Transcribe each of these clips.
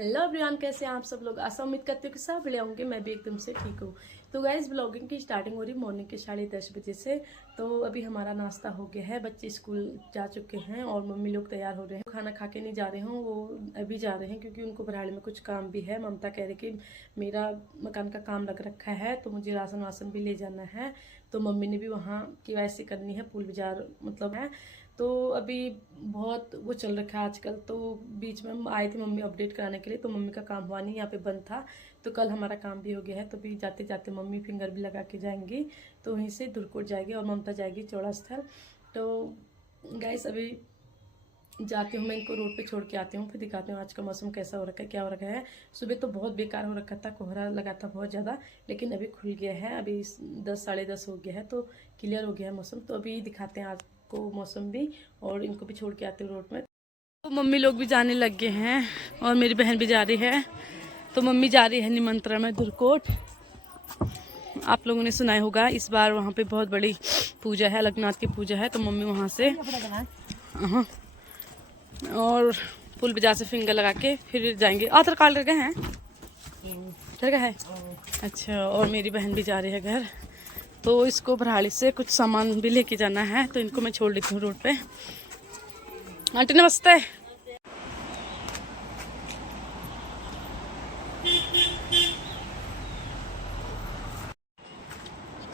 Hello everyone, कैसे हैं आप सब लोग। आशा उम्मीद करती हूँ कि सब बढ़िया होंगे। मैं भी एकदम से ठीक हूँ। तो गाइस, ब्लॉगिंग की स्टार्टिंग हो रही मॉर्निंग के 10:30 बजे से। तो अभी हमारा नाश्ता हो गया है, बच्चे स्कूल जा चुके हैं और मम्मी लोग तैयार हो रहे हैं। खाना खा के नहीं जा रहे हों, वो अभी जा रहे हैं क्योंकि उनको भराड़ी में कुछ काम भी है। ममता कह रही कि मेरा मकान का काम लग रखा है तो मुझे राशन वासन भी ले जाना है। तो मम्मी ने भी वहाँ KYC करनी है, पुल बाजार मतलब है। तो अभी बहुत वो चल रखा है आजकल। तो बीच में आई थी मम्मी अपडेट कराने के लिए, तो मम्मी का काम हुआ नहीं, यहाँ पे बंद था। तो कल हमारा काम भी हो गया है। तो भी जाते जाते मम्मी फिंगर भी लगा के जाएंगी, तो वहीं से दुर्कोट जाएगी और ममता जाएगी चौड़ा स्थल। तो गाइस अभी जाती हूँ, मैं इनको रोड पे छोड़ के आती हूँ, फिर दिखाती हूँ आज का मौसम कैसा हो रखा है, क्या हो रखा है। सुबह तो बहुत बेकार हो रखा था, कोहरा लगा था बहुत ज़्यादा, लेकिन अभी खुल गया है। अभी 10 10:30 हो गया है तो क्लियर हो गया है मौसम। तो अभी दिखाते हैं आज को मौसम भी, और इनको भी छोड़ के आते हैं रोड में। तो मम्मी लोग भी जाने लग गए हैं और मेरी बहन भी जा रही है। तो मम्मी जा रही है निमंत्रण में दुर्कोट। आप लोगों ने सुना होगा, इस बार वहाँ पे बहुत बड़ी पूजा है, अलगनाथ की पूजा है। तो मम्मी वहाँ से और पुल बाजार से फिंगर लगा के फिर जाएंगे। आधार कार्ड लगे हैं, लगा है। अच्छा, और मेरी बहन भी जा रही है घर। तो इसको भराड़ी से कुछ सामान भी लेके जाना है, तो इनको मैं छोड़ देती हूँ रोड पे। आंटी नमस्ते।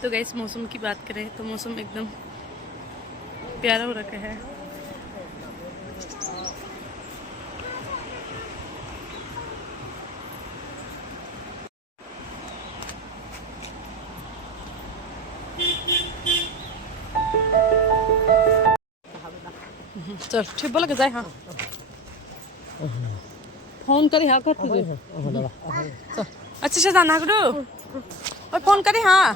तो गाइस, मौसम की बात करें तो मौसम एकदम प्यारा हो रखा है। चल ठीक बोला जाए। हाँ, फोन करी। हाँ, कर अच्छे से जाना करो और फोन करी। हाँ,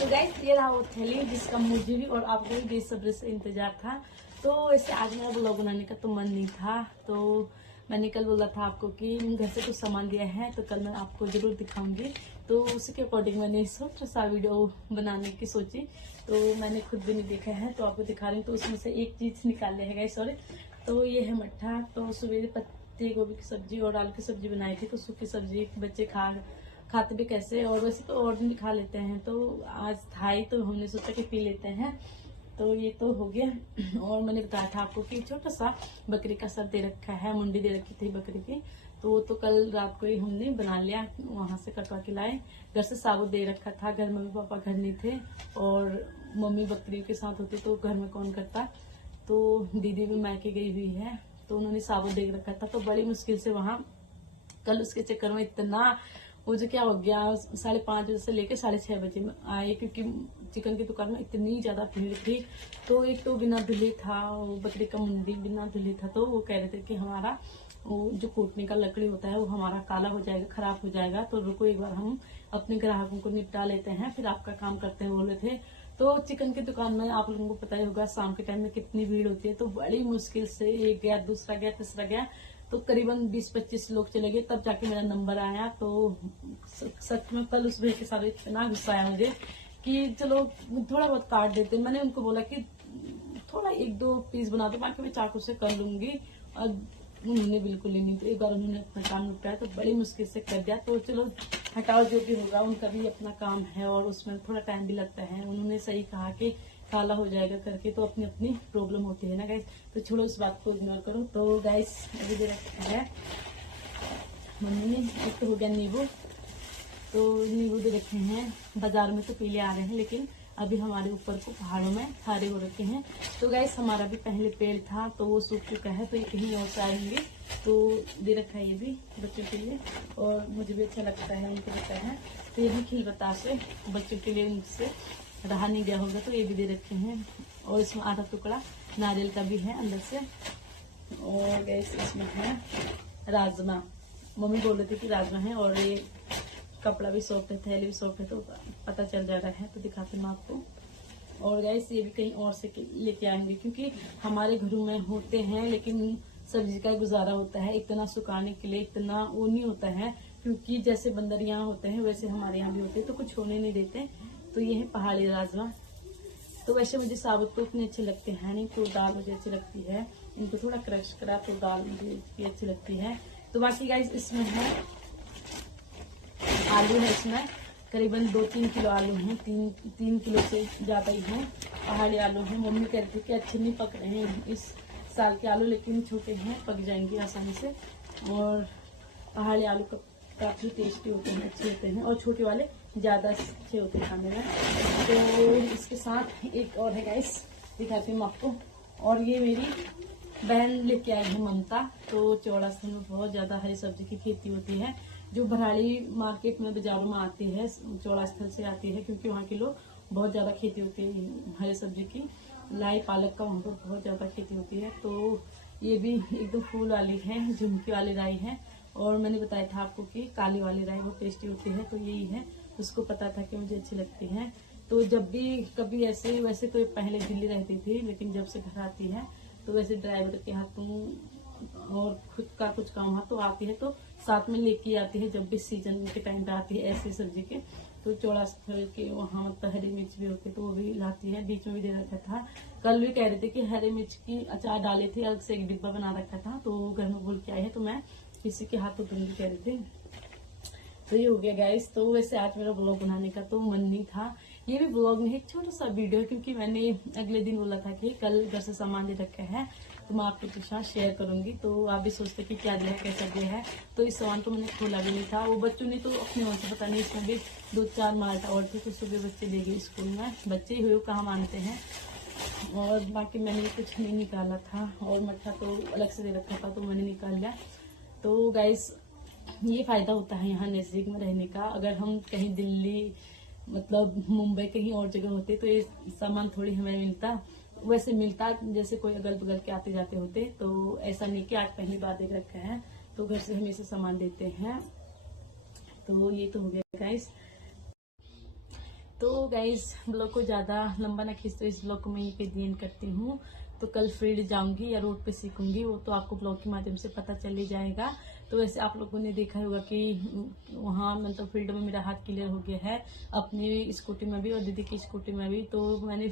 तो गाइस ये रहा वो थैली जिसका मुझे भी और आपको भी बेसब्री से इंतजार था। तो ऐसे आज मेरा ब्लॉग बनाने का तो मन नहीं था। तो मैंने कल बोला था आपको कि घर से कुछ सामान लिया है, तो कल मैं आपको जरूर दिखाऊंगी। तो उसी के अकॉर्डिंग मैंने छोटा सा वीडियो बनाने की सोची। तो मैंने खुद भी नहीं देखा है तो आपको दिखा रही हूँ। तो उसमें से एक चीज निकाल लिया है गाइस। सॉरी, तो ये है मट्ठा। तो सुबह पत्ते गोभी की सब्जी और आलू की सब्जी बनाई थी। तो सूखी सब्जी बच्चे खाते भी कैसे, और वैसे तो और दिन खा लेते हैं। तो आज था ही तो हमने सोचा कि पी लेते हैं। तो ये तो हो गया। और मैंने बताया था आपको कि छोटा सा बकरी का सर दे रखा है, मुंडी दे रखी थी बकरी की। तो वो तो कल रात को ही हमने बना लिया, वहां से कटवा के लाए। घर से साबुत दे रखा था, घर मम्मी पापा घर नहीं थे और मम्मी बकरी के साथ होती तो घर में कौन करता। तो दीदी भी मायके गई हुई है, तो उन्होंने साबुत दे रखा था। तो बड़ी मुश्किल से वहां कल उसके चक्कर में इतना वो जो क्या हो गया, 5:30 बजे से लेकर 6:30 बजे में आए, क्योंकि चिकन की दुकान में इतनी ज्यादा भीड़ थी। तो एक तो बिना धुले था, वो बकरी का मुंडी बिना धुले था। तो वो कह रहे थे कि हमारा वो जो कूटने का लकड़ी होता है वो हमारा काला हो जाएगा, खराब हो जाएगा। तो रुको एक बार हम अपने ग्राहकों को निपटा लेते हैं, फिर आपका काम करते हैं, बोल रहे थे। तो चिकन की दुकान में आप लोगों को पता ही होगा शाम के टाइम में कितनी भीड़ होती है। तो बड़ी मुश्किल से एक गया, दूसरा गया, तीसरा गया, तो करीबन 20-25 लोग चले गए, तब जाके मेरा नंबर आया। तो सच में कल उस भैया के साथ इतना गुस्सा आया मुझे कि चलो थोड़ा बहुत काट देते। मैंने उनको बोला कि थोड़ा 1-2 पीस बना दो, बाकी मैं चाकू से कर लूंगी। और उन्होंने बिल्कुल ही नहीं। तो एक बार उन्होंने अपना काम निपटाया तो बड़ी मुश्किल से कर दिया। तो चलो हटाओ, जो भी होगा, उनका भी अपना काम है और उसमें थोड़ा टाइम भी लगता है। उन्होंने सही कहा कि काला हो जाएगा करके, तो अपनी अपनी प्रॉब्लम होती है ना गाइस। तो छोड़ो, इस बात को इग्नोर करो। तो गाइस अभी दे रखा है मम्मी ने, एक तो हो गया नींबू। तो नींबू दे रखे हैं, बाजार में तो पीले आ रहे हैं, लेकिन अभी हमारे ऊपर को पहाड़ों में हरे हो रखे हैं। तो गाइस हमारा भी पहले पेड़ था तो वो सूख चुका है, तो ये कहीं और से आएंगे। तो दे रखा है ये भी बच्चों के लिए, और मुझे भी अच्छा लगता है, उनको लगता है। तो ये भी खिल बतासे बच्चों के लिए उनसे रहा नहीं गया होगा, तो ये भी दे रखे हैं। और इसमें आधा टुकड़ा नारियल का भी है अंदर से। और गैस इसमें है राजमा। मम्मी बोल रही थी कि राजमा है, और ये कपड़ा भी सॉफ्ट है, थैली भी सॉफ्ट है, तो पता चल जा रहा है। तो दिखाती हूँ आपको। और गैस ये भी कहीं और से लेके आएंगे, क्योंकि हमारे घरों में होते हैं, लेकिन सब्जी का गुजारा होता है, इतना सुखाने के लिए इतना वो नहीं होता है। क्योंकि जैसे बंदर यहाँ होते हैं वैसे हमारे यहाँ भी होते हैं, तो कुछ होने नहीं देते। तो ये है पहाड़ी राजमा। तो वैसे मुझे साबुत तो इतने अच्छे लगते हैं नहीं, तो दाल मुझे अच्छी लगती है। इनको थोड़ा क्रश करा तो दाल मुझे भी अच्छी लगती है। तो बाकी गाइस इसमें है आलू है, इसमें करीबन 2-3 किलो आलू हैं, 3 किलो से ज़्यादा ही हैं। पहाड़ी आलू हैं। मम्मी कह रही थी कि अच्छे नहीं पक रहे हैं इस साल के आलू, लेकिन छोटे हैं, पक जाएंगे आसानी से। और पहाड़ी आलू का काफ़ी टेस्टी होते हैं, अच्छे होते हैं, और छोटे वाले ज़्यादा अच्छे होते हैं खाने में। तो इसके साथ एक और है गाइस, दिखाती हूँ आपको। और ये मेरी बहन लेके आई है ममता। तो चौड़ा स्थल में बहुत ज़्यादा हरी सब्जी की खेती होती है, जो भराड़ी मार्केट में बाजारों में आती है, चौड़ा स्थल से आती है, क्योंकि वहाँ के लोग बहुत ज़्यादा खेती होती है हरी सब्जी की। लाई पालक का वहाँ पर बहुत ज़्यादा खेती होती है। तो ये भी एकदम फूल वाली है, झुमकी वाली राई है। और मैंने बताया था आपको कि काली वाली राई बहुत टेस्टी होती है, तो यही है। उसको पता था कि मुझे अच्छी लगती है। तो जब भी कभी ऐसे वैसे तो पहले दिल्ली रहती थी, लेकिन जब से घर आती है तो वैसे ड्राइवर के हाथों और खुद का कुछ काम है तो आती है, तो साथ में लेके आती है। जब भी सीजन के टाइम पे आती है ऐसी सब्जी के, तो चौड़ा स्थल के वहाँ मतलब हरी मिर्च भी होती है, तो वो भी लाती है। बीच में भी दे रखा था, कल भी कह रहे थे कि हरी मिर्च की अचार डाले थे, अलग से एक डिब्बा बना रखा था, तो घर में भूल के आए हैं, तो मैं किसी के हाथों दूंगी कह रही थी। तो ये हो गया गाइस। तो वैसे आज मेरा ब्लॉग बनाने का तो मन नहीं था, ये भी ब्लॉग नहीं, एक छोटा सा वीडियो है, क्योंकि मैंने अगले दिन बोला था कि कल घर से सामान ले रखा है तो मैं आपके साथ शेयर करूंगी। तो आप भी सोचते कि क्या दिया कैसा दिया है। तो इस सामान को मैंने खोला भी नहीं था। वो बच्चों ने तो अपने मन से, पता नहीं, इसमें भी 2-4 माल्टा और थे, तो सुबह बच्चे ले गए स्कूल में। बच्चे हुए कहाँ मानते हैं। और बाकी मैंने कुछ नहीं निकाला था, और मट्ठा तो अलग से दे रखा था, तो मैंने निकाल लिया। तो गाइस ये फायदा होता है यहाँ नजदीक में रहने का। अगर हम कहीं दिल्ली मतलब मुंबई कहीं और जगह होते तो ये सामान थोड़ी हमें मिलता, वैसे मिलता जैसे कोई अगल बगल के आते जाते होते। तो ऐसा नहीं कि आज पहली बार देख रखा है, तो घर से हमेशा सामान देते हैं। तो ये तो हो गया गाइस। तो गाइस ब्लॉग को ज़्यादा लंबा ना खींचते, इस ब्लॉग को मैं यहीं पे एंड करती हूँ। तो कल फील्ड जाऊंगी या रोड पे सीखूंगी, वो तो आपको ब्लॉग के माध्यम से पता चल ही जाएगा। तो वैसे आप लोगों ने देखा होगा कि वहाँ मतलब फील्ड में मेरा हाथ क्लियर हो गया है, अपनी स्कूटी में भी और दीदी की स्कूटी में भी। तो मैंने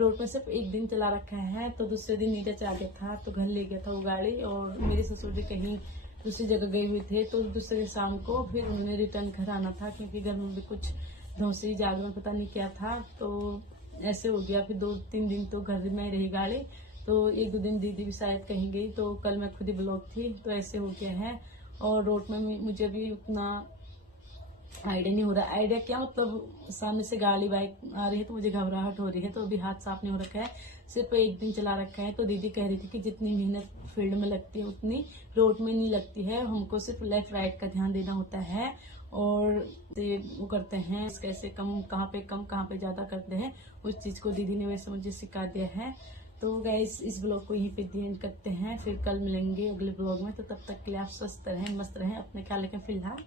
रोड पर सिर्फ एक दिन चला रखा है, तो दूसरे दिन नीरज आ गया था, तो घर ले गया था वो गाड़ी। और मेरे ससुर जी कहीं दूसरी जगह गए हुए थे, तो दूसरे दिन शाम को फिर उन्होंने रिटर्न घर आना था, क्योंकि घर में भी कुछ धौंसी जागरण पता नहीं क्या था। तो ऐसे हो गया, फिर 2-3 दिन तो घर में रही गाड़ी। तो 1-2 दिन दीदी भी शायद कहीं गई, तो कल मैं खुद ही ब्लॉक थी, तो ऐसे हो गया है। और रोड में मुझे भी उतना आइडिया नहीं हो रहा। आइडिया क्या मतलब, सामने से गाड़ी बाइक आ रही है तो मुझे घबराहट हो रही है, तो अभी हाथ साफ नहीं हो रखा है, सिर्फ एक दिन चला रखा है। तो दीदी कह रही थी कि जितनी मेहनत फील्ड में लगती है उतनी रोड में नहीं लगती है, हमको सिर्फ लेफ्ट राइट का ध्यान देना होता है। और वो करते हैं कैसे कम कहाँ पे ज्यादा करते हैं, उस चीज को दीदी ने वैसे मुझे सिखा दिया है। तो गाइस इस ब्लॉग को यहीं पे एंड करते हैं, फिर कल मिलेंगे अगले ब्लॉग में। तो तब तक के लिए आप स्वस्थ रहें, मस्त रहें, अपने ख्याल रखें। फिलहाल